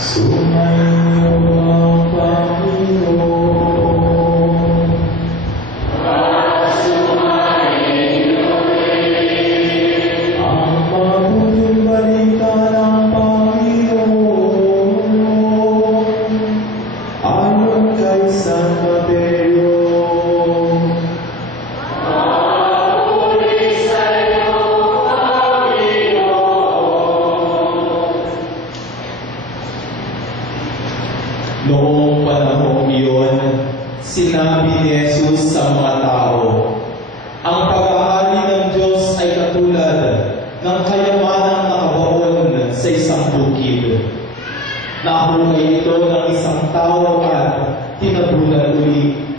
Sumayo ang Panginoon. Ang mabuting balita ng Panginoon ayon kay San Mateo. Noong panahong iyon, sinabi ni Jesus sa mga tao, ang pag-aari ng Diyos ay katulad ng kayamanang nakabaon sa isang bukid. Nahulay ito ng isang tao at tinabunan uli.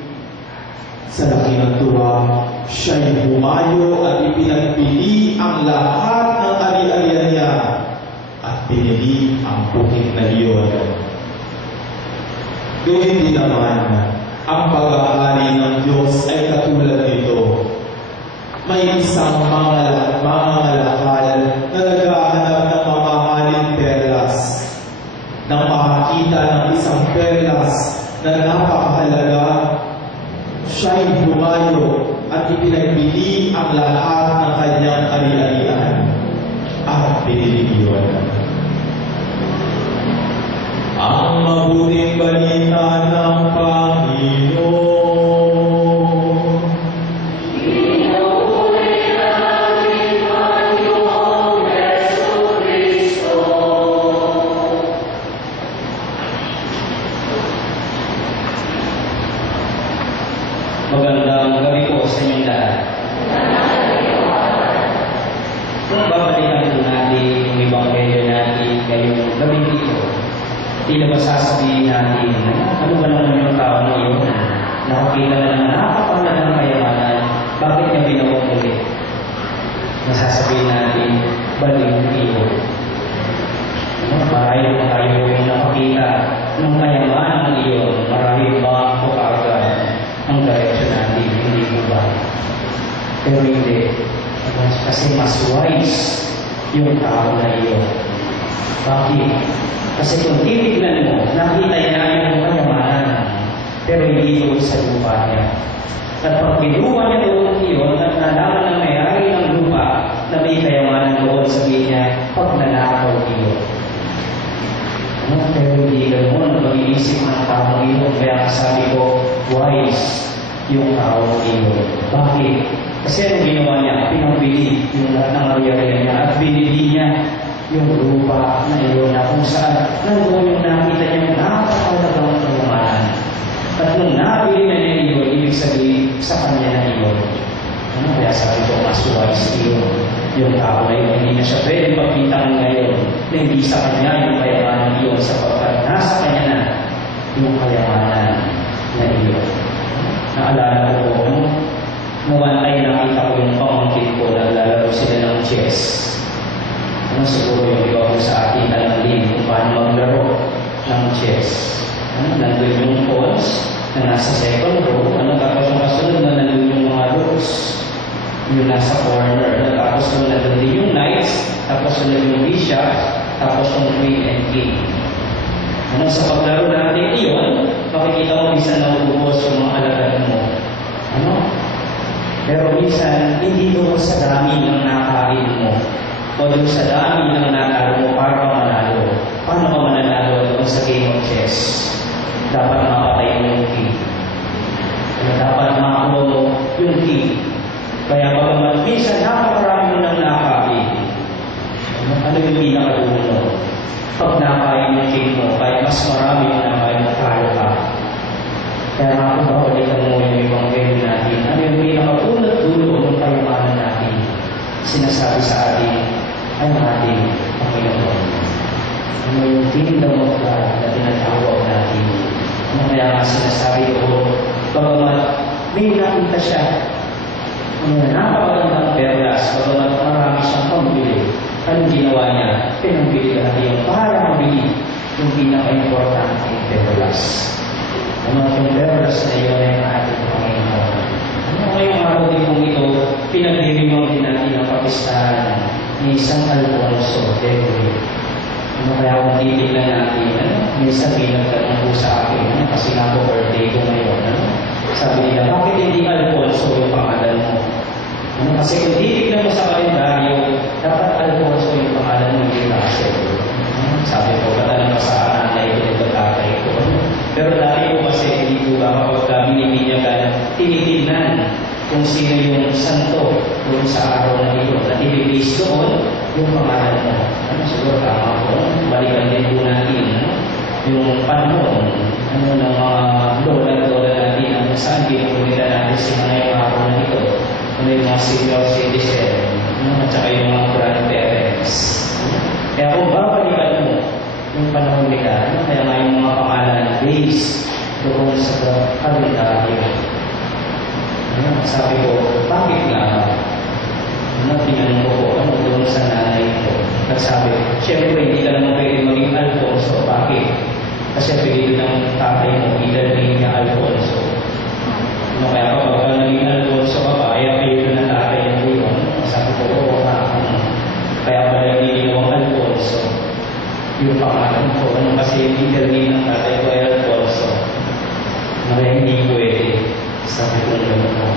Sa laki ng tuwa, siya'y humayo at ipinagbili ang lahat ng ari-arian niya at binili ang bukid na iyon. Gawin din naman, ang pag-aari ng Diyos ay katulad nito. May isang mangangalakal na naghahanap ng mamahaling perlas. Nang makakita ng isang perlas na napakahalaga, siya'y humayo at ipinagbili ang lahat ng kanyang ari-arian at binili iyon. Ang mabuting balita ng Panginoon. Pinupuri namin, Panginoong Jesucristo. Magandang gabi po sa inyong lahat. Kung babalikan po natin yung Ebanghelyo natin ngayong gabi dito, hindi na ba sasabihin natin, ano ba naman yung tao na iyon? Nakakita na ng napakalagang kayamanan, bakit niya binawang ulit? Nasasabihin natin, baliw iyon. Marahil na tayo yung nakakita ng kayamanan iyon, marahil ba o kaagad ang direksyon natin, hindi po ba? Pero hindi, kasi mas wise yung tao na iyon. Bakit? Kasi kung titignan mo, nakita niya yung kayamanan, pero hindi doon sa lupa niya. At pag binuha niya doon iyon, at nalaman ng may-ari ng lupa na may kayamanan doon, sabihin niya, pag nanakaw iyon. Pero hindi ganoon, mag-iisip ng tao iyon, kaya sabi ko, wise yung tao iyon. Bakit? Kasi anong ginawa niya? Pinambili yung lahat ng ari-arian niya at binili niya yung lupa na iyon na kung saan nandoon yung nakita niyang napakalagang kayamanan. At nung nabili na niya iyon, ibig sabihin sa kanya na iyon. Kaya sabi ko, mas wise iyon. Yung tao na iyon, hindi na siya pwede pagpintang ngayon na hindi sa kanya yung kayamanan iyon sapagkat nasa kanya na yung kayamanan na iyon. Naalala ko po, noon ay nakita ko yung pamangkin ko, naglalaro sila ng chess. Siguro yung iba po sa atin alam din kung paano maglaro ng chess. Nandun yung pawns na nasa second row, tapos yung kasunod na nandun yung mga rooks, yung nasa corner, tapos nandun din yung knights, tapos nandun yung bishop, tapos yung queen and king. Sa paglaro natin iyon, makikita mo minsan naubos yung mga alagad mo. Pero minsan, hindi doon sa dami ng nakain mo. O doon sa dami ng natalo mo para manalo. Paano ka mananalo doon sa game of chess? Dapat mapatay mo yung king. Dapat makakuha mo yung king. Kaya pag minsan napakarami mo ng nakain. Ano yung pinakadulo? Pag nakain yung king mo, kahit mas marami yung nakain, talo ka. Kaya makapabalikan mo yung Ebanghelyo natin. Ano yung pinakadulo ng kayamanan natin? Sinasabi sa atin, ay ating Panginoon. Ano yung kingdom of God na tinatawag natin? Kaya nga sinasabi ko, bagamat may nakita siya, napakagandang perlas, bagamat marami siyang pambili, anong ginawa niya? Pinambili natin yung para mabili yung pinaka-importante perlas. Yung perlas na yun ay ating Panginoon. Ngayong araw din kong ito, pinagdiriwang din natin ang kapistahan ni San Alfonso de Gregory. Kaya kung titignan natin, minsan may nagtanong po sa akin, kasi nga po birthday ko ngayon, sabi nila, bakit hindi Alfonso yung pangalan mo? Kasi kung titignan mo sa kalendaryo, dapat Alfonso yung pangalan mo, hindi Russell. Sabi ko, katalang sa nanay ko nito tatay ko. Pero dati po kasi hindi po ba kapag binibinyagan, tinitignan kung sino yung santo doon sa araw na iyon. At ibibis doon yung pangalan mo. Siguro tama po. Balikan din po natin yung panahon ng mga lola natin saan pinupunita natin si mga araw na ito. Yung mga senior citizen, at saka yung mga grandparents. Kaya kung babalikan mo yung panahon nila, kaya nga yung mga pangalan based doon sa kalendaryo. Sabi ko, bakit nga? Tinanong ko po, doon sa nanay ko. At sabi, siyempre hindi ka naman pwede maging Alfonso. Bakit? Kasi pwede ng tatay mo, idalhin niya Alfonso. Kaya kapag naging Alfonso ka pa, kaya pwede ng tatay mo yun. Sabi ko, oo, kaya pala hindi ginawang Alfonso. Yung pangalan ko, kasi idalhin ng tatay ko ay Alfonso. Kaya hindi pwede. Sabi ko gano'n.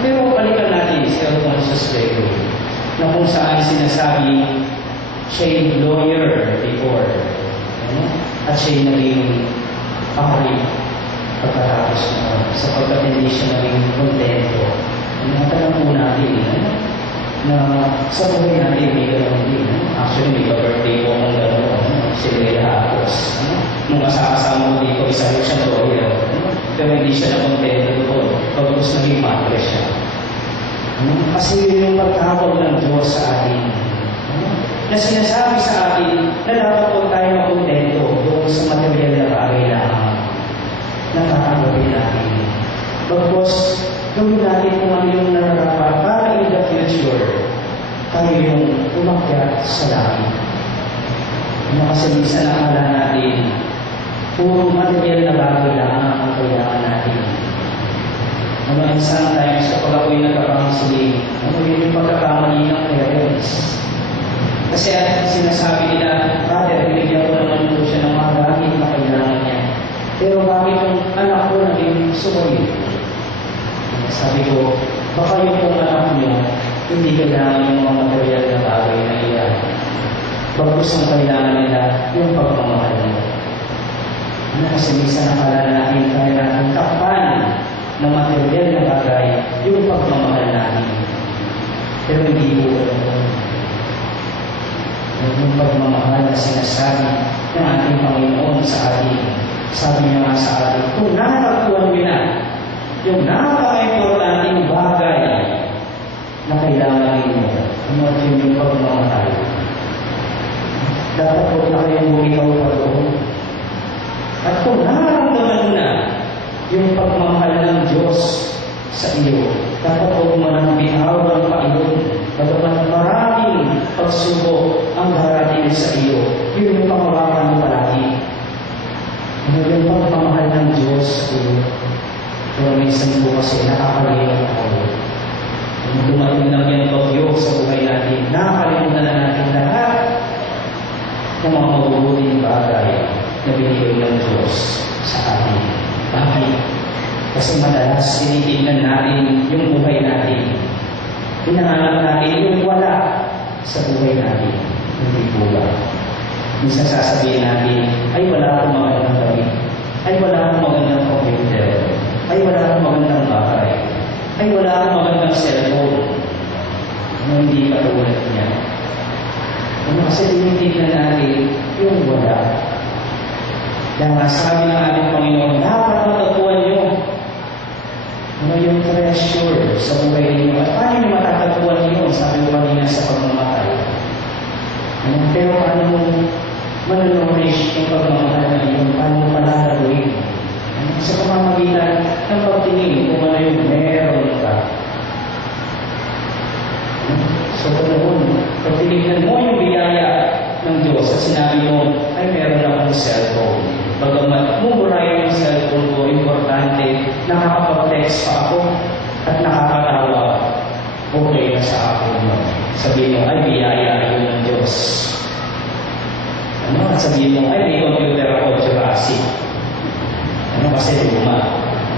Pero balikan natin si Alphonsus Gregory, na kung saan sinasabi siya yung lawyer before. At siya yung naging pari pagkatapos na sapagkat hindi siya naging kontento. Natalang po natin na sa buhay natin may gano'n din. Actually, may birthday po akong gano'n. Si Leila Acos. Nung kasama ko dito, isa rin siya lawyer. Pero hindi siya na-kontento doon. Pagkos naging madre siya. Kasi yun yung pagtawag ng Diyos sa atin. Na sinasabi sa atin na dapat po tayo makontento doon sa material na bagay lamang na kakagawin natin. Pagkos, gawin natin kung ano yung nararapat para in the future tayo yung umakyat sa langit. Kasi minsan nakala natin puro material na bagay lamang ang kailangan natin. Sometimes kapag ako'y nagkakamusuling, yun yung pagkakamali ng parents. Kasi sinasabi nila, brother, binigyan ko naman po siya ng mga gamit na kailangan niya. Pero bakit yung anak ko naging sumunod? Sabi ko, baka yung kong anak niyo, hindi kailangan yung mga material na bagay na iyan. Bagkus ang kailangan nila yung pagmamahal mo. Kasi minsan nakala natin kaya natin takpan ng material na bagay yung pagmamahal natin. Pero hindi po yung pagmamahal na sinasabi ng ating Panginoon sa atin. Sabi niya nga sa atin, kung nakakatuan mo na yung napaka-importanting bagay na kailangan ninyo, ano yung pagmamahal. Dapat po na kayong bumitaw pa doon. At kung nararamdaman mo na yung pagmamahal ng Diyos sa iyo, dapat po manang binawang pa iyon. Bagamat maraming pagsubok ang darating sa iyo, yun yung pamawakan mo palagi. Yung pagmamahal ng Diyos sa iyo. Pero minsan po kasi nakakalimutan tayo. Dumating lang yung bagyo sa buhay natin, nakakalimutan na natin lahat ng mga mabubuting bagay na binigay ng Diyos sa atin. Bakit? Kasi madalas tinitingnan natin yung buhay natin. Hinahanap natin yung wala sa buhay natin. Hindi po ba? Minsan sasabihin natin, ay wala akong magandang damit. Ay wala akong magandang computer. Ay wala akong magandang bahay. Ay wala akong magandang cellphone. Hindi katulad niya. Kasi tinitingnan natin yung wala. Dahil sabi ng ating Panginoon, dapat matatuan nyo yung treasure sa buhay ninyo. At paano nyo matatatuan yun? Sabi ko kanina sa pagmamatay. Pero paano mo manonorish yung pagmamahal na yun? Paano mo palalagawin? Sa pamamagitan ng pagtingin kung ano yung meron ka. So noon, pag tinignan mo yung biyaya ng Diyos at sinabi mo, ay meron akong cellphone. Bagamat mumurahin yung cellphone ko, importante, nakakapag-text pa ako at nakakatawa. Okay na sa akin mo. Sabihin mo, ay biyaya yun ng Diyos. Ano, at sabihin mo, ay, may computer ako, Jurassic. Ano, kasi luma.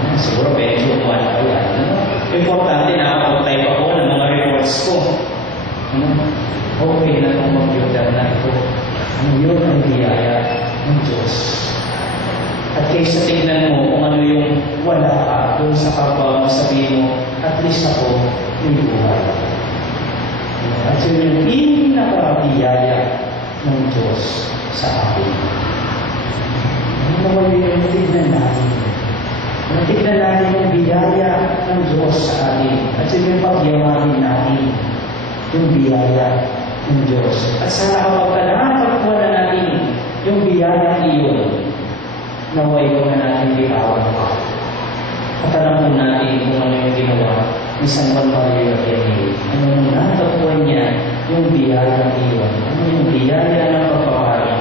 Ano, siguro medyo buwan pa yan. Ano, importante, nakapag-type ako ng mga reports ko. Ano, okay na itong computer na ito. Ano, yun ang biyaya ng Diyos. At kaysa tingnan mo kung ano yung wala ka doon sa kapwa mo, sabihin mo, at least ako may buhay. At yun yung pinakabiyaya ng Diyos sa akin. Ano naman yung tignan natin? Tignan natin yung biyaya ng Diyos sa atin. At yun yung pagyamanin natin. Yung biyaya ng Diyos. At sana kapag nakapagkuha na natin yung biyaya iyon, naway ko na natin bitawan pa. At alam po natin kung ano yung ginawa ni San Juan Maria Vianney. Ano nung natagpuan niya yung biyaya iyon. Ano yung biyaya ng pagpapari.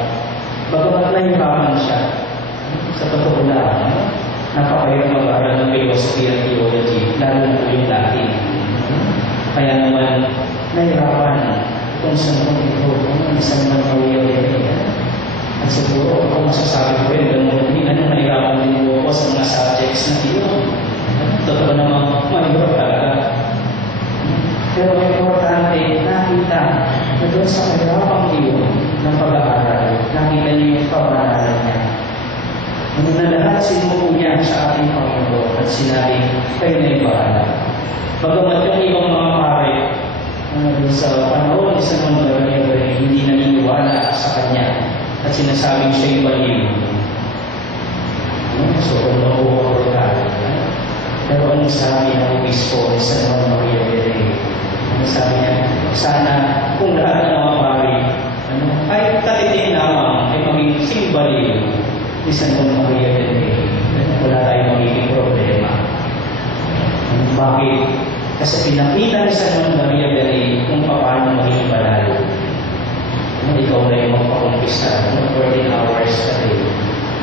Bagamat nahirapan siya, sa totoo lang, napakayang mag-aaral ng philosophy at theology, lalo na po yung Latin. Kaya naman, nahirapan kung saan kung ito, kung San Juan Maria Vianney. At siguro, kung masasabi ko rin, anong nahirapan din po ako sa mga subjects na iyon. Totoo naman, mahirap talaga. Pero importante, nakita na doon sa kahirapang iyon ng pag-aaral, nakita niyo yung pabanalan niya. Nung na lahat sinuko niya sa ating Panginoon at sinabi, kayo na yung bahala. Bagamat yung ibang mga pare, sa panahon ni San Juan Maria Vianney, hindi naniniwala sa kanya at sinasabing siya yung baliw. So, kung makuha ko tayo. Pero anong sabi ng obispo ni San Juan Maria Vianney? Ano sabi niya? Sana kung lahat ng mga pari, ay katitin lamang ay maging simbaliw ni San Juan Maria Vianney. Wala tayong magiging problema. Bakit? Kasi pinakita ni San Juan Maria Vianney kung paano maging banal. Ikaw na yung magpakumpisa ng 14 hours a day.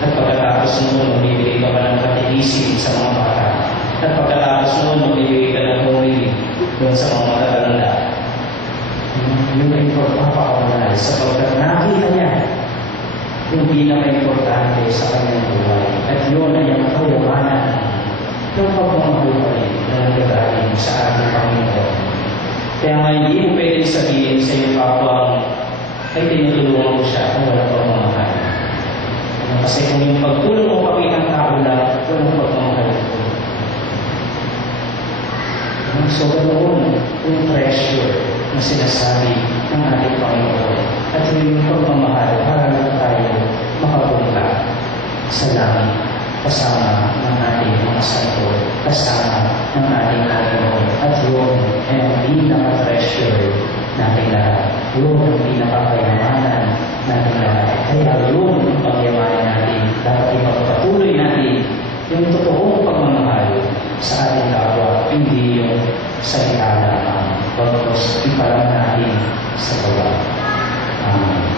At pagkatapos noon, magbibigay ka pa ng kategising sa mga bata. At pagkatapos noon, magbibigay ka ng homily doon sa mga matatanda. Yun ay pagpapakunal sapagkat nakita niya yung pinaka-importante sa kanyang buhay. At yun ay ang kayamanan ng pagmamabuhay na nagagaling sa ating Panginoon. Kaya nga hindi mo pwede sabihin sa iyong kapwang ay tinutulungan ko siya kung wala pagmamahal. Kasi kung yung pagtulong mo pakitang tao lang, walang pagmamahal ko. So, ganoon yung treasure na sinasabi ng ating Panginoon. At yung pagmamahal para lang tayo makapunta sa langit kasama ng ating mga santo, kasama ng ating Panginoon. At yun ay ang pinaka-treasure natin lahat. Yun ang pinaka-kayamanan natin lahat. Kaya yun ang pagyamanan natin. Dapat ipagpatuloy natin yung totoong pagmamahal sa ating kapwa, hindi yung salita lamang. Pagkos iparang natin sa baba. Amen.